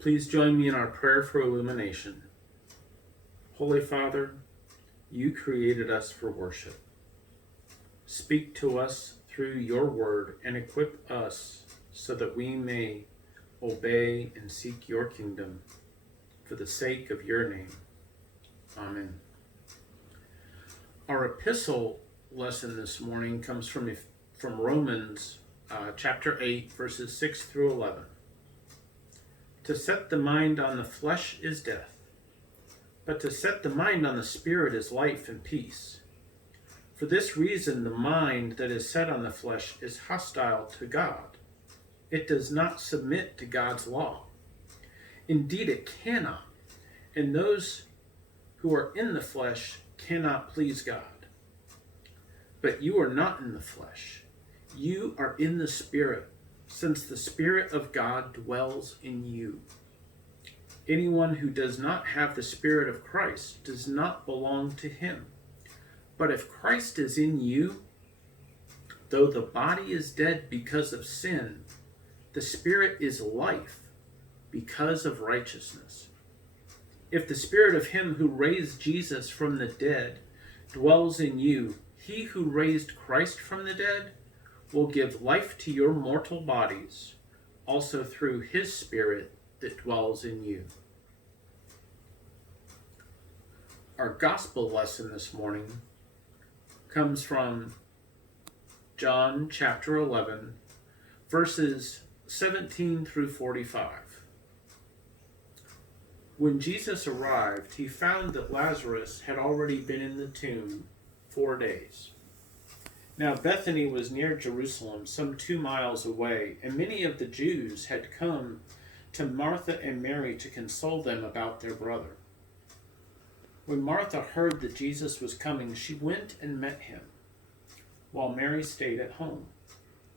Please join me in our prayer for illumination. Holy Father, you created us for worship. Speak to us through your word and equip us so that we may obey and seek your kingdom for the sake of your name. Amen. Our epistle lesson this morning comes from Romans chapter 8, verses 6 through 11. To set the mind on the flesh is death, but to set the mind on the Spirit is life and peace. For this reason, the mind that is set on the flesh is hostile to God. It does not submit to God's law. Indeed, it cannot, and those who are in the flesh cannot please God. But you are not in the flesh. You are in the Spirit, since the Spirit of God dwells in you. Anyone who does not have the Spirit of Christ does not belong to him. But if Christ is in you, though the body is dead because of sin, the Spirit is life because of righteousness. If the Spirit of him who raised Jesus from the dead dwells in you, he who raised Christ from the dead will give life to your mortal bodies, also through his Spirit that dwells in you. Our gospel lesson this morning comes from John chapter 11, verses 17 through 45. When Jesus arrived, he found that Lazarus had already been in the tomb 4 days. Now Bethany was near Jerusalem, some 2 miles away, and many of the Jews had come to Martha and Mary to console them about their brother. When Martha heard that Jesus was coming, she went and met him, while Mary stayed at home.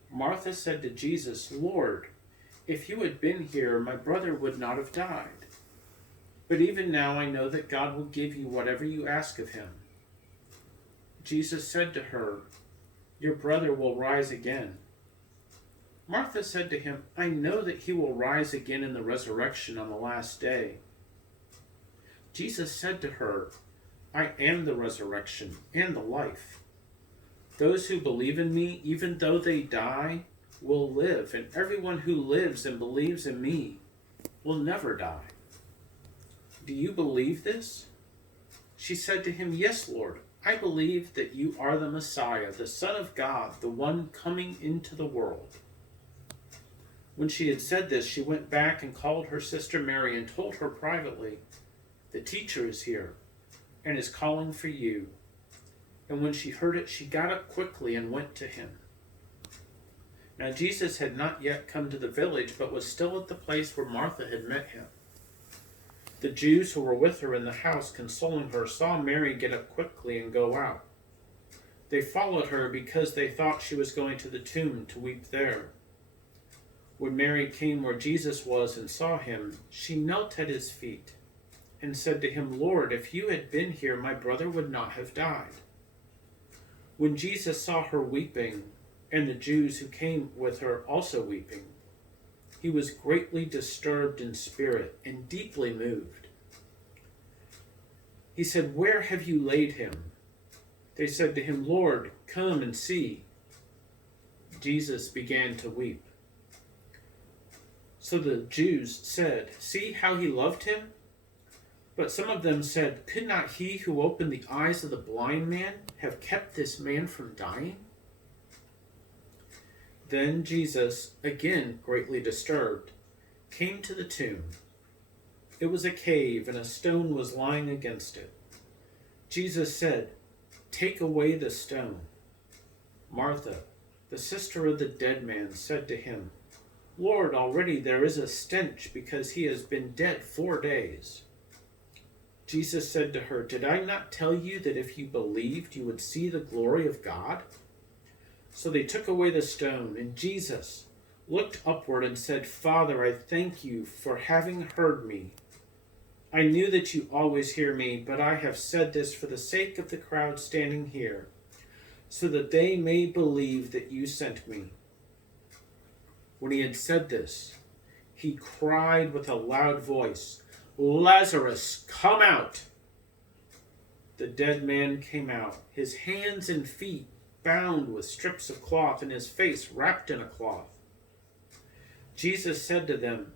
Martha said to Jesus, "Lord, if you had been here, my brother would not have died. But even now I know that God will give you whatever you ask of him." Jesus said to her, "Your brother will rise again." Martha said to him, "I know that he will rise again in the resurrection on the last day." Jesus said to her, "I am the resurrection and the life. Those who believe in me, even though they die, will live, and everyone who lives and believes in me will never die. Do you believe this?" She said to him, "Yes, Lord. I believe that you are the Messiah, the Son of God, the one coming into the world." When she had said this, she went back and called her sister Mary and told her privately, "The teacher is here and is calling for you." And when she heard it, she got up quickly and went to him. Now Jesus had not yet come to the village, but was still at the place where Martha had met him. The Jews who were with her in the house, consoling her, saw Mary get up quickly and go out. They followed her because they thought she was going to the tomb to weep there. When Mary came where Jesus was and saw him, she knelt at his feet and said to him, "Lord, if you had been here, my brother would not have died." When Jesus saw her weeping, and the Jews who came with her also weeping, he was greatly disturbed in spirit and deeply moved. He said, "Where have you laid him?" They said to him, "Lord, come and see." Jesus began to weep. So the Jews said, "See how he loved him?" But some of them said, "Could not he who opened the eyes of the blind man have kept this man from dying?" Then Jesus, again greatly disturbed, came to the tomb. It was a cave, and a stone was lying against it. Jesus said, "Take away the stone." Martha, the sister of the dead man, said to him, "Lord, already there is a stench because he has been dead 4 days." Jesus said to her, "Did I not tell you that if you believed, you would see the glory of God?" So they took away the stone, and Jesus looked upward and said, "Father, I thank you for having heard me. I knew that you always hear me, but I have said this for the sake of the crowd standing here, so that they may believe that you sent me." When he had said this, he cried with a loud voice, "Lazarus, come out!" The dead man came out, his hands and feet bound with strips of cloth, and his face wrapped in a cloth. Jesus said to them,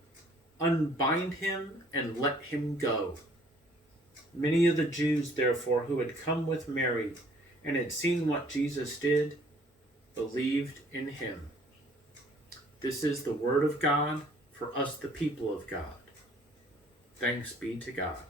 "Unbind him and let him go." Many of the Jews, therefore, who had come with Mary and had seen what Jesus did, believed in him. This is the word of God for us, the people of God. Thanks be to God.